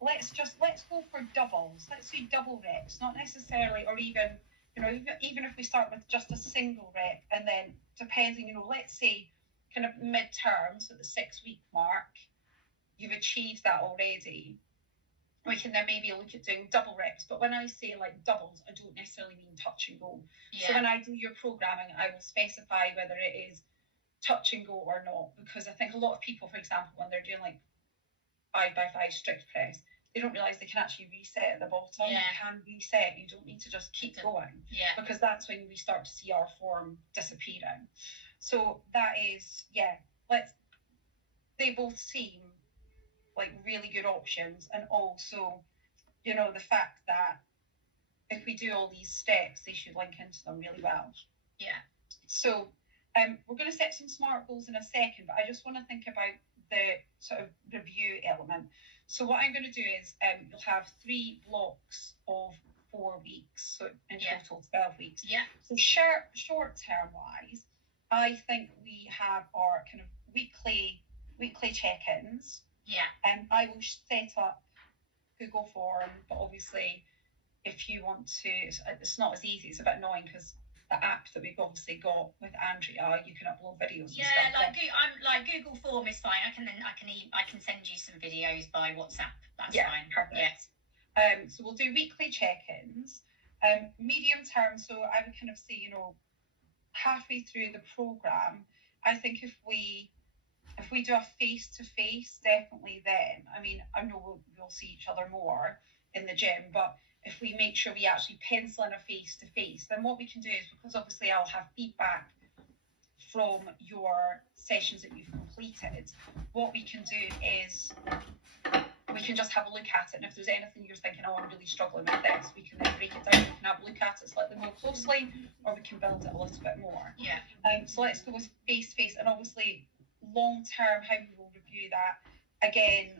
let's go for doubles. Let's do double reps, not necessarily, or even, even if we start with just a single rep, and then depending, let's say kind of midterm, so the 6-week mark, you've achieved that already. We can then maybe look at doing double reps. But when I say like doubles, I don't necessarily mean touch and go. Yeah. So when I do your programming, I will specify whether it is touch and go or not, because I think a lot of people, for example, when they're doing like 5x5 strict press, they don't realise they can actually reset at the bottom. Yeah. You can reset. You don't need to just keep going. Yeah. Because that's when we start to see our form disappearing. So that is, they both seem like really good options, and also, the fact that if we do all these steps, they should link into them really well. Yeah. So we're going to set some SMART goals in a second, but I just want to think about the sort of review element. So what I'm going to do is you'll have 3 blocks of 4 weeks, so in total 12 weeks. Yeah. So short term wise, I think we have our kind of weekly check-ins. Yeah. And I will set up Google Form, but obviously if you want to, it's not as easy. It's a bit annoying because the app that we've obviously got with Andrea, you can upload videos. Yeah, and stuff. I'm Google Form is fine. I can send you some videos by WhatsApp. That's fine. Perfect. Yes. So we'll do weekly check-ins. Medium term. So I would kind of say, halfway through the program, I think if we do a face-to-face, definitely then, I know we'll see each other more in the gym, but if we make sure we actually pencil in a face-to-face, then what we can do is, because obviously I'll have feedback from your sessions that you've completed, what we can do is we can just have a look at it, and if there's anything you're thinking, I'm really struggling with this, we can then break it down, we can have a look at it slightly more closely, or we can build it a little bit more. Yeah. So let's go with face-to-face, and obviously long term, how we will review that, again,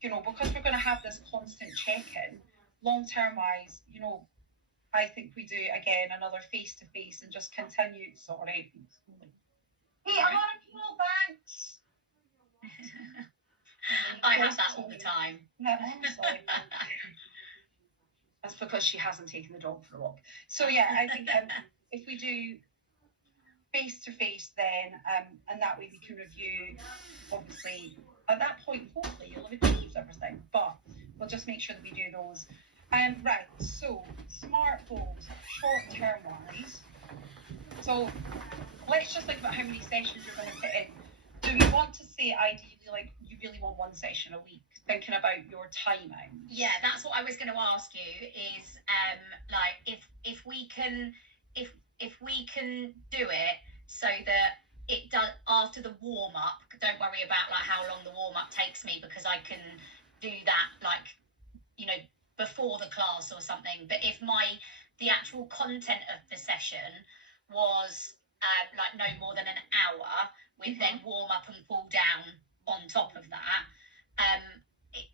because we're going to have this constant check-in, long term wise, I think we do again another face-to-face and just continue. Sorry. Hey, I'm on a call, thanks. I have that all the time. No, I'm sorry. That's because she hasn't taken the dog for a walk. So yeah, I think if we do face-to-face then, and that way we can review, obviously at that point hopefully you'll have achieved everything, but we'll just make sure that we do those. Right, so SMART goals short-term wise, so let's just think about how many sessions you're going to put in. Do we want to say ideally, like, you really want 1 session a week, thinking about your timing? Yeah, that's what I was going to ask you, is like if we can do it so that it does after the warm-up. Don't worry about like how long the warm-up takes me, because I can do that like before the class or something. But if the actual content of the session was like no more than an hour with then warm up and cool down on top of that,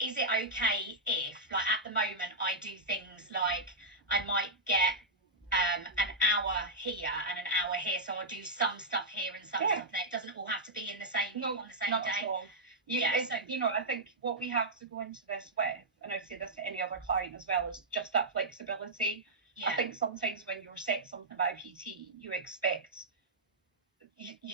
is it okay if, like, at the moment I do things like I might get an hour here and an hour here, so I'll do some stuff here and some stuff there. It doesn't all have to be on the same day. At all. I think what we have to go into this with, and I say this to any other client as well, is just that flexibility. Yeah. I think sometimes when you're set something by a PT, you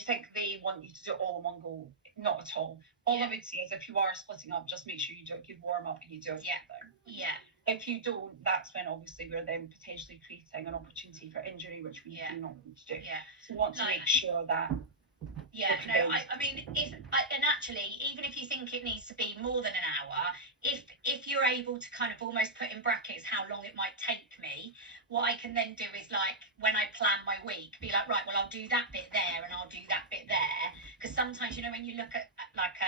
think they want you to do it all in one go. Not at all. All I would say is if you are splitting up, just make sure you do a good warm up and you do everything. Yeah. If you don't, that's when obviously we're then potentially creating an opportunity for injury, which we do not want to do. Yeah. So we want to make sure that. Yeah, no, I mean, and actually, even if you think it needs to be more than an hour, if you're able to kind of almost put in brackets how long it might take me, what I can then do is, like, when I plan my week, be like, right, well, I'll do that bit there and I'll do that bit there. Because sometimes, when you look at like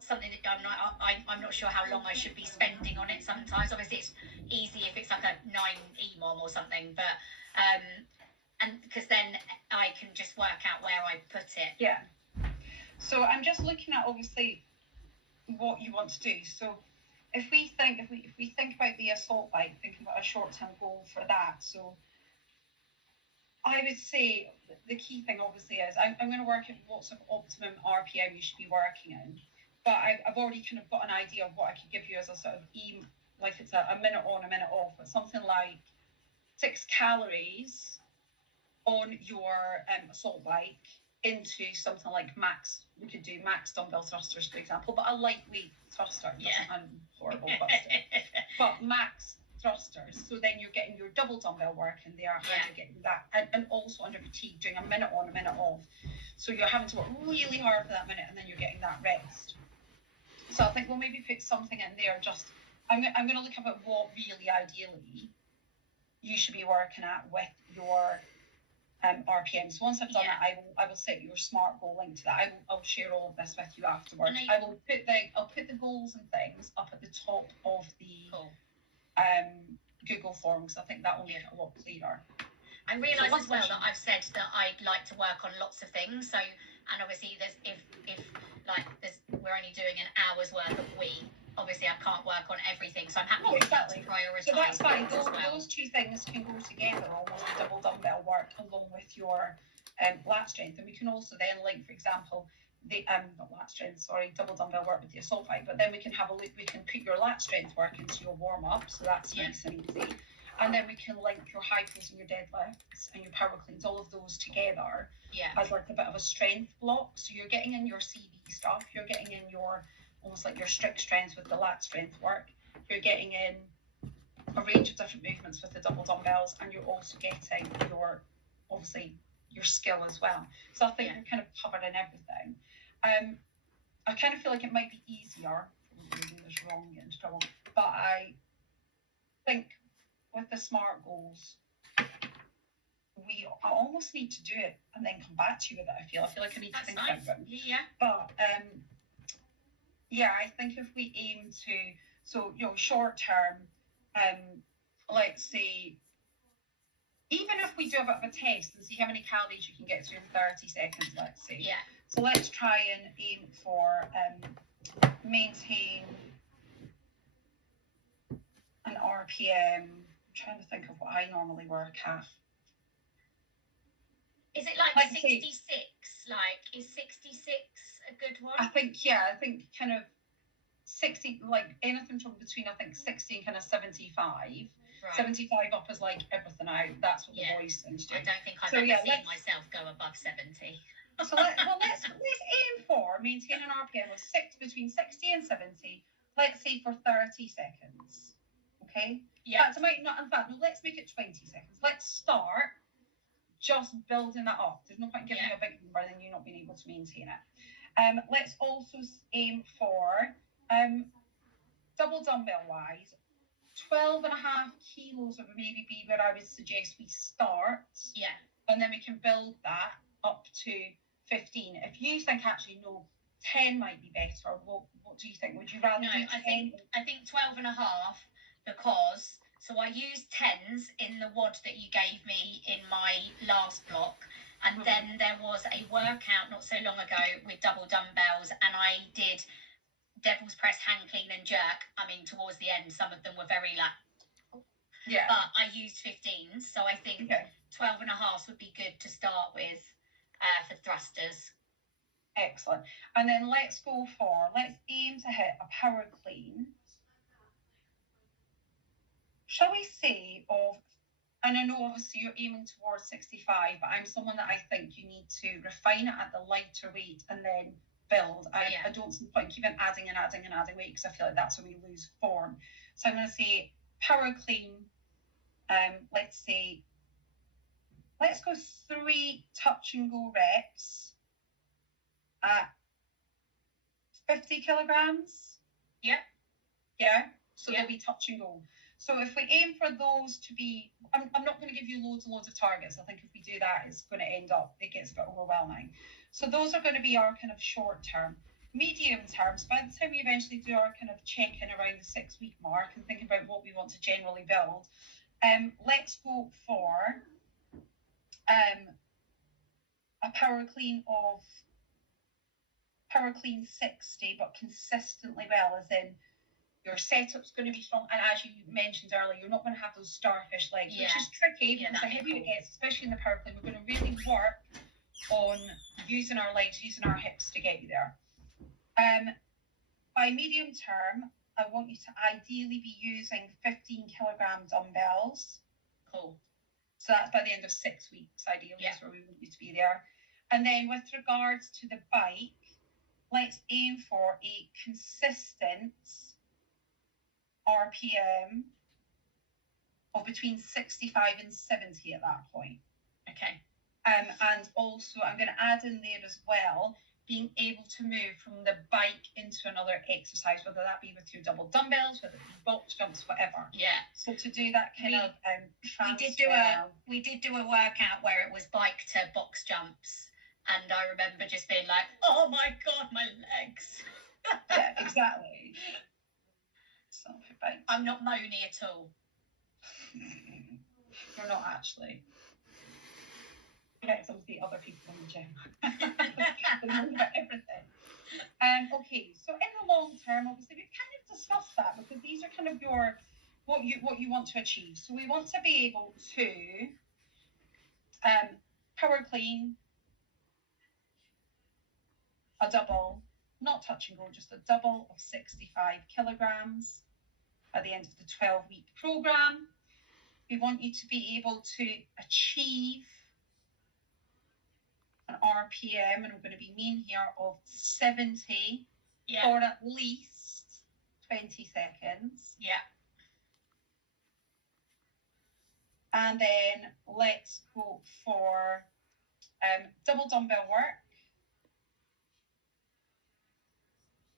something that I'm not sure how long I should be spending on it sometimes. Obviously, it's easy if it's like a 9 EMOM or something, but and because then I can just work out where I put it. Yeah. So I'm just looking at obviously what you want to do. So if we think about the assault bike, thinking about a short-term goal for that. So I would say the key thing obviously is I'm going to work at what sort of optimum RPM you should be working in. but I've already kind of got an idea of what I could give you as a sort of like it's a minute on, a minute off, but something like 6 calories on your assault bike into something like max. We could do max dumbbell thrusters, for example, but a lightweight thruster. I'm horrible, but max thrusters. So then you're getting your double dumbbell work in there, and you're getting that, and also under fatigue, doing a minute on, a minute off. So you're having to work really hard for that minute, and then you're getting that rest. So I think we'll maybe put something in there. Just I'm going to look up at what really ideally you should be working at with your RPM. So once I've done that, I will set your SMART goal link to that. I'll share all of this with you afterwards. I'll put the goals and things up at the top of the Google form, because I think that will make it a lot clearer. I realise as well that I've said that I'd like to work on lots of things. So, and obviously, if we're only doing an hour's worth of week, obviously I can't work on everything. So I'm happy to prioritise. So that's fine. Those two things can go together, almost the double dumbbell work along with your lat strength, and we can also then link, for example, the not lat strength, sorry, double dumbbell work with the assault bike. But then we can have a look. We can put your lat strength work into your warm up, so that's nice and easy. And then we can link your high pulls and your deadlifts and your power cleans, all of those together as like a bit of a strength block. So you're getting in your CV stuff, you're getting in your almost like your strict strength with the lat strength work, you're getting in a range of different movements with the double dumbbells, and you're also getting your, obviously, your skill as well. So I think you're kind of covered in everything. I kind of feel like it might be easier, probably doing this wrong and get into trouble, but I think with the SMART goals, I almost need to do it and then come back to you with it. I feel like I need to think about them. Yeah. But I think if we aim to, so short term, let's say, even if we do a bit of a test and see how many calories you can get through in 30 seconds, let's say. Yeah. So let's try and aim for maintain an RPM. I'm trying to think of what I normally work at. Is it like 66? Like, is 66 a good one? I think kind of 60, like anything from between, I think 60 and kind of 75. Right. 75 up is like everything out. That's what the boys seems to do. I don't think I've ever seen myself go above 70. So let's aim for maintain an RPM of between 60 and 70. Let's say for 30 seconds. Okay. Yeah. Let's make it 20 seconds. Let's start just building that up. There's no point giving you a big number and then you not being able to maintain it. Let's also aim for double dumbbell wise, 12.5 kilos would maybe be where I would suggest we start. Yeah. And then we can build that up to 15. If you think actually no, 10 might be better, what do you think? Would you rather do 10? I think 12.5, because so I used 10s in the WOD that you gave me in my last block, and then there was a workout not so long ago with double dumbbells, and I did devil's press, hang clean and jerk. I mean, towards the end, some of them were very but I used 15s, so I think 12.5 would be good to start with for thrusters. Excellent. And then let's aim to hit a power clean, shall we say, and I know obviously you're aiming towards 65, but I'm someone that I think you need to refine it at the lighter weight and then build. I don't see the point in keeping adding weight, because I feel like that's when we lose form. So I'm going to say power clean, let's go 3 touch and go reps at 50 kilograms. Yeah. So they'll be touch and go. So if we aim for those to be, I'm not going to give you loads and loads of targets. I think if we do that, it's going to end up, it gets a bit overwhelming. So those are going to be our kind of short term. Medium terms, by the time we eventually do our kind of check-in around the 6-week mark and think about what we want to generally build, let's go for a power clean 60, but consistently well, as in your setup's going to be strong, and as you mentioned earlier, you're not going to have those starfish legs, which is tricky because the heavier it gets, especially in the power clean, we're going to really work on using our legs, using our hips to get you there. by medium term, I want you to ideally be using 15 kilogram dumbbells. Cool. So that's by the end of 6 weeks, ideally, Yeah. is where we want you to be there. And then with regards to the bike, let's aim for a consistent RPM of between 65 and 70 at that point. Okay. And also, I'm going to add in there as well, being able to move from the bike into another exercise, whether that be with your double dumbbells, whether it be box jumps, whatever. Yeah. So to do that kind of we did do a workout where it was bike to box jumps, and I remember just being like, oh my god, my legs. Yeah, exactly. So I'm not moany at all. You're not actually. Get some of the other people in the gym. Everything. Okay, so in the long term, obviously we've kind of discussed that, because these are kind of what you want to achieve. So we want to be able to power clean a double, not touch and go, just a double of 65 kilograms at the end of the 12-week program. We want you to be able to achieve an RPM, and we're going to be mean here, of 70 for at least 20 seconds. Yeah. And then let's go for double dumbbell work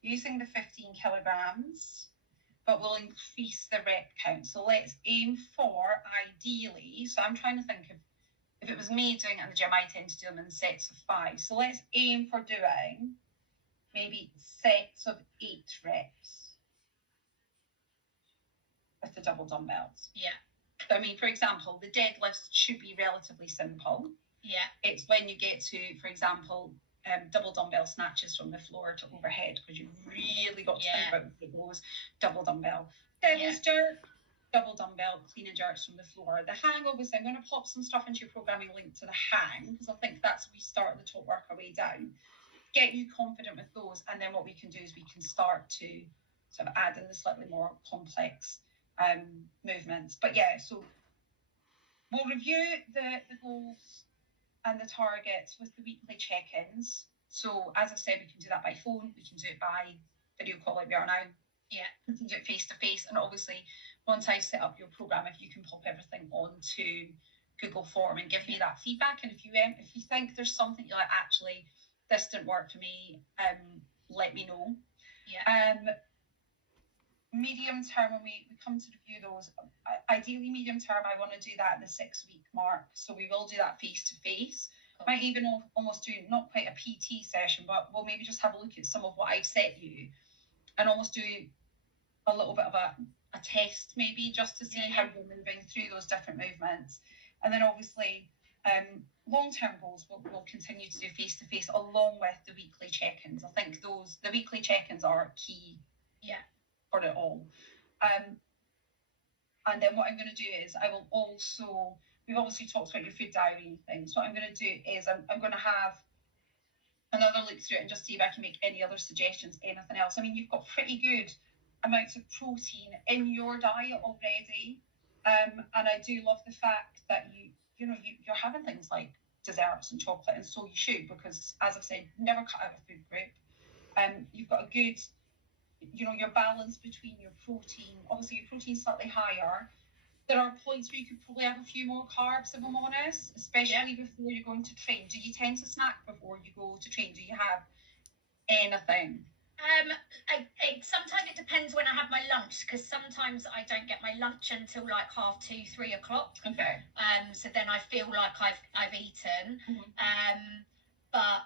using the 15 kilograms, but we'll increase the rep count. So let's aim for, ideally, so I'm trying to think of, if it was me doing it in the gym, I tend to do them in sets of 5. So let's aim for doing maybe sets of 8 reps with the double dumbbells. Yeah. I mean, for example, the deadlifts should be relatively simple. Yeah. It's when you get to, for example, double dumbbell snatches from the floor to overhead, because you've really got to think about those double dumbbell. Devil's jerk, double dumbbell, clean and jerks from the floor. The hang, obviously, I'm going to pop some stuff into your programming link to the hang, because I think that's where we start at the top, work our way down. Get you confident with those, and then what we can do is we can start to sort of add in the slightly more complex movements. But yeah, so we'll review the goals and the targets with the weekly check-ins. So as I've said, we can do that by phone, we can do it by video call like we are now. Yeah. We can do it face-to-face, and obviously once I set up your program, if you can pop everything onto Google Form and give me that feedback, and if you think there's something you're like, actually this didn't work for me, let me know. Yeah. Medium term, when we come to review those, ideally medium term, I want to do that at the 6-week mark. So we will do that face to face. Might even almost do not quite a PT session, but we'll maybe just have a look at some of what I've set you, and almost do a little bit of a test, maybe, just to see how you're moving through those different movements. And then obviously long-term goals we'll continue to do face to face, along with the weekly check-ins. I think the weekly check-ins are key. Yeah. For it all. And then what I'm going to do is I will also, we've obviously talked about your food diary and things. What I'm going to do is I'm going to have another look through it and just see if I can make any other suggestions, anything else. I mean, you've got pretty good amounts of protein in your diet already. And I do love the fact that you're having things like desserts and chocolate, and so you should, because as I've said, never cut out a food group. You've got a good, your balance between your protein. Obviously your protein's slightly higher. There are points where you could probably have a few more carbs, if I'm honest, especially before you're going to train. Do you tend to snack before you go to train? Do you have anything? Sometimes it depends when I have my lunch, because sometimes I don't get my lunch until like 2:30, 3 o'clock. Okay. So then I feel like I've eaten. Mm-hmm. But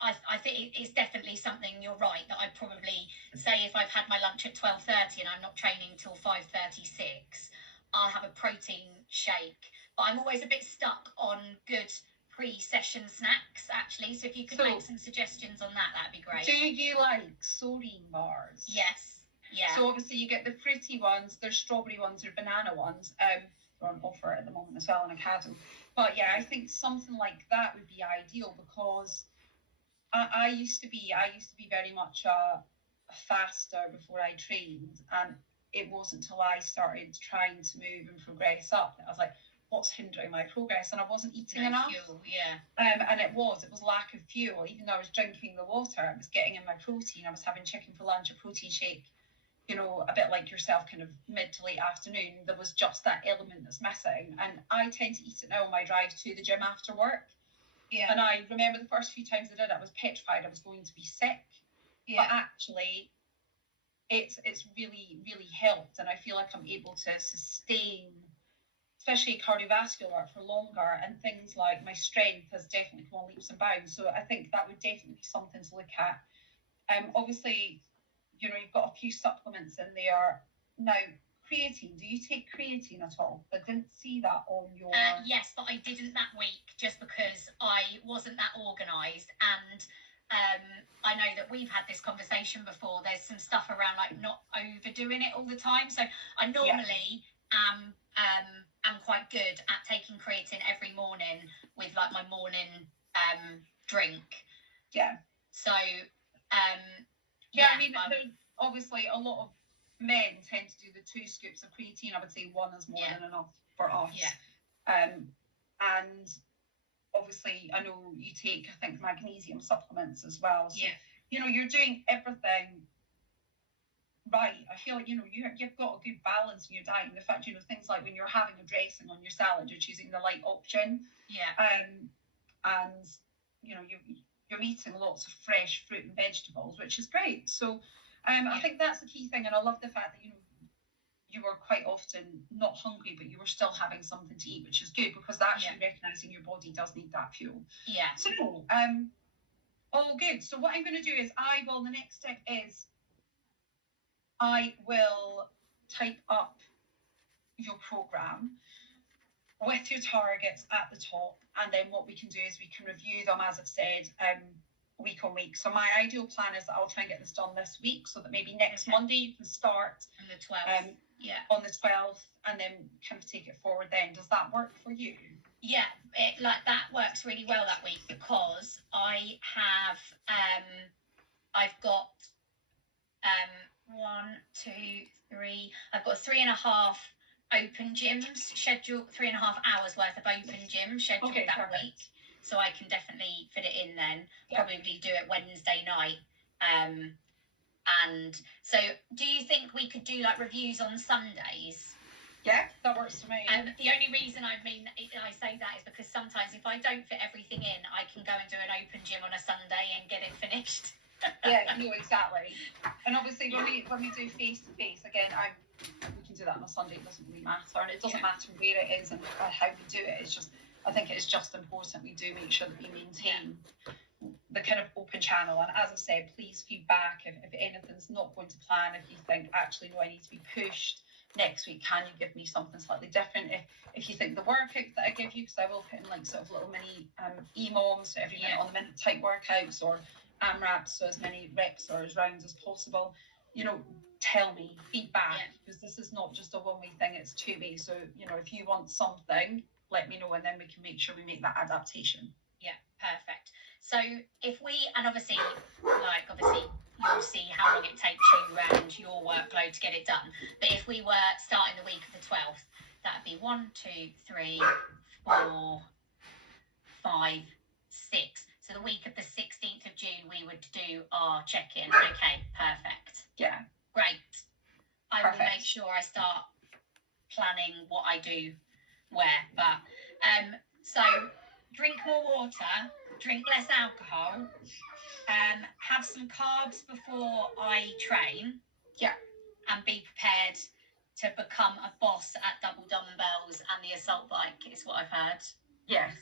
I think it's definitely something, you're right, that I'd probably say if I've had my lunch at 12:30 and I'm not training till 5:36, I'll have a protein shake. But I'm always a bit stuck on good pre-session snacks, actually. So if you could make some suggestions on that, that'd be great. Do you like Soreen bars? Yes. Yeah. So obviously you get the fruity ones, there's strawberry ones, there's banana ones. They're on offer at the moment as well in Ocado. But yeah, I think something like that would be ideal, because I used to be very much faster before I trained, and it wasn't until I started trying to move and progress up that I was like, what's hindering my progress? And I wasn't eating enough. Fuel, yeah. And it was lack of fuel. Even though I was drinking the water, I was getting in my protein. I was having chicken for lunch, a protein shake, you know, a bit like yourself, kind of mid to late afternoon. There was just that element that's missing. And I tend to eat it now on my drive to the gym after work. Yeah. And I remember the first few times I did it, I was petrified I was going to be sick. Yeah. But actually, it's really, really helped. And I feel like I'm able to sustain, especially cardiovascular, for longer, and things like my strength has definitely come on leaps and bounds. So I think that would definitely be something to look at. Obviously, you know, you've got a few supplements in there. Now, creatine, do you take creatine at all? I didn't see that on your... Yes, but I didn't that week just because I wasn't that organised, and I know that we've had this conversation before. There's some stuff around like not overdoing it all the time. So I normally am quite good at taking creatine every morning with like my morning drink. Yeah. So I mean, obviously a lot of men tend to do the 2 scoops of creatine. I would say 1 is more than enough for us. Yeah. And obviously, I know you take, I think, magnesium supplements as well. So, you know, you're doing everything right. I feel like, you know, you've got a good balance in your diet. And the fact, you know, things like when you're having a dressing on your salad, you're choosing the light option. Yeah. And, you know, you're eating lots of fresh fruit and vegetables, which is great. So I think that's the key thing. And I love the fact that, you know, you were quite often not hungry, but you were still having something to eat, which is good, because that's actually recognising your body does need that fuel. Yeah. So, all good. So what I'm going to do is the next step is I will type up your programme with your targets at the top, and then what we can do is we can review them, as I've said, week on week. So my ideal plan is that I'll try and get this done this week, so that maybe next Monday you can start on the 12th. On the 12th, and then kind of take it forward then. Does that work for you? Yeah, that works really well that week, because I have I've got 1, 2, 3. I've got 3.5 open gyms scheduled, 3.5 hours worth of open gyms scheduled that week. So I can definitely fit it in then. Probably do it Wednesday night. And so, do you think we could do like reviews on Sundays? Yeah, that works for me. The only reason I say that is because sometimes if I don't fit everything in, I can go and do an open gym on a Sunday and get it finished. Yeah, no, exactly. And obviously, when we do face to face, again, we can do that on a Sunday. It doesn't really matter, and it doesn't matter where it is and how we do it. It's just, I think it is just important we do make sure that we maintain the kind of open channel. And as I said, please feedback if anything's not going to plan. If you think, actually, no, I need to be pushed next week, can you give me something slightly different? If you think the workout that I give you, because I will put in like sort of little mini EMOMs, so every minute on the minute type workouts, or AMRAPs, so as many reps or as rounds as possible, you know, tell me, feedback, because this is not just a one-way thing, it's two-way. So, you know, if you want something, let me know, and then we can make sure we make that adaptation. Yeah, perfect. So if we, and obviously you'll see how long it takes you and your workload to get it done. But if we were starting the week of the 12th, that'd be 1, 2, 3, 4, 5, 6. So the week of the 16th of June, we would do our check-in. Okay, perfect. Yeah. Great. I will make sure I start planning what I do where. But so drink more water, drink less alcohol, have some carbs before I train. Yeah. And be prepared to become a boss at double dumbbells and the assault bike, is what I've heard. Yes.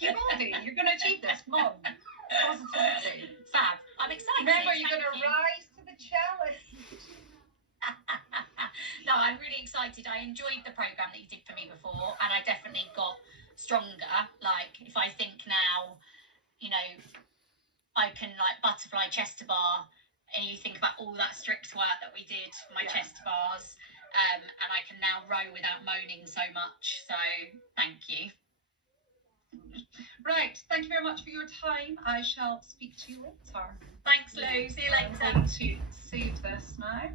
You will do. You're going to achieve this. Come on. Positivity. Fab. I'm excited. Remember, you're going to rise to the challenge. No, I'm really excited. I enjoyed the programme that you did for me before, and I definitely got stronger. Like, if I think now, you know, I can like butterfly chest to bar, and you think about all that strict work that we did for my chest to bars, and I can now row without moaning so much. So thank you. Right, thank you very much for your time. I shall speak to you later. Thanks, Lou. See you I'm later. going to save this now.